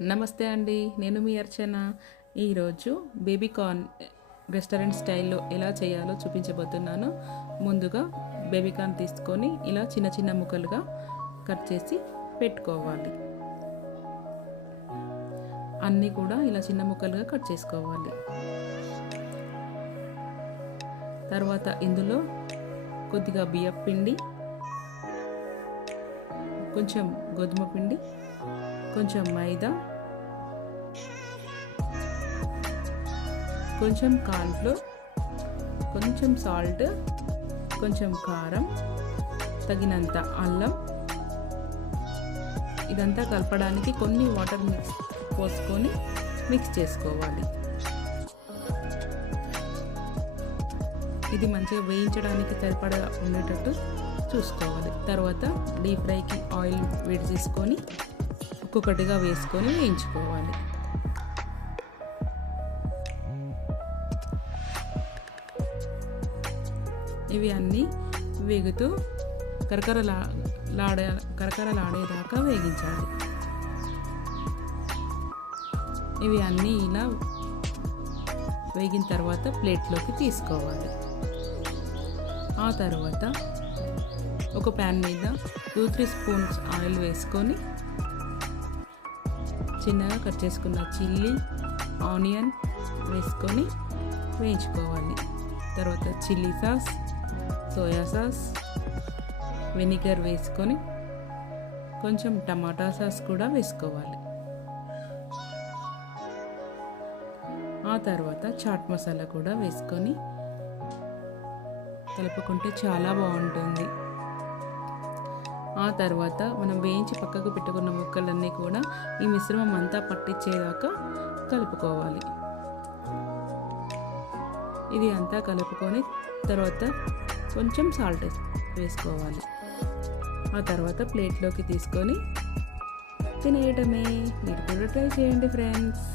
నమస్తే అండి నేను మీ అర్చన. ఈరోజు బేబీ కార్న్ రెస్టారెంట్ స్టైల్లో ఎలా చేయాలో చూపించబోతున్నాను. ముందుగా బేబీ కార్న్ తీసుకొని ఇలా చిన్న చిన్న ముక్కలుగా కట్ చేసి పెట్టుకోవాలి. అన్నీ కూడా ఇలా చిన్న ముక్కలుగా కట్ చేసుకోవాలి. తర్వాత ఇందులో కొద్దిగా బియ్యం పిండి కొంచెం గోధుమ పిండి కొంచెం మైదా కొంచెం కార్న్ఫ్లోర్ కొంచెం సాల్ట్ కొంచెం కారం తగినంత అల్లం. ఇదంతా కలపడానికి కొన్ని వాటర్ మిక్స్ పోసుకొని మిక్స్ చేసుకోవాలి. ఇది మంచిగా వేయించడానికి సరిపడ ఉండేటట్టు చూసుకోవాలి. తర్వాత డీప్ ఫ్రైకి ఆయిల్ వేడి చేసుకొని ఒక్కొక్కటిగా వేసుకొని వేయించుకోవాలి. ఇవి అన్నీ వేగుతూ కరకరలా లాడే కరకరలాడేదాకా వేగించాలి. ఇవి అన్నీ ఇలా వేగిన తర్వాత ప్లేట్లోకి తీసుకోవాలి. ఆ తర్వాత ఒక ప్యాన్ మీద టూ త్రీ స్పూన్స్ ఆయిల్ వేసుకొని చిన్నగా కట్ చేసుకున్న చిల్లీ ఆనియన్ వేసుకొని వేయించుకోవాలి. తర్వాత chilli sauce soya sauce vinegar వేసుకొని కొంచెం టమాటా సాస్ కూడా వేసుకోవాలి. ఆ తర్వాత చాట్ మసాలా కూడా వేసుకొని కలుపుకుంటే చాలా బాగుంటుంది. ఆ తర్వాత మనం వేయించి పక్కకు పెట్టుకున్న ముక్కలన్నీ కూడా ఈ మిశ్రమం అంతా పట్టించేదాకా కలుపుకోవాలి. ఇది అంతా కలుపుకొని తర్వాత కొంచెం సాల్ట్ వేసుకోవాలి. ఆ తర్వాత ప్లేట్లోకి తీసుకొని తినేయటమే. మీరు కూడా ట్రై చేయండి ఫ్రెండ్స్.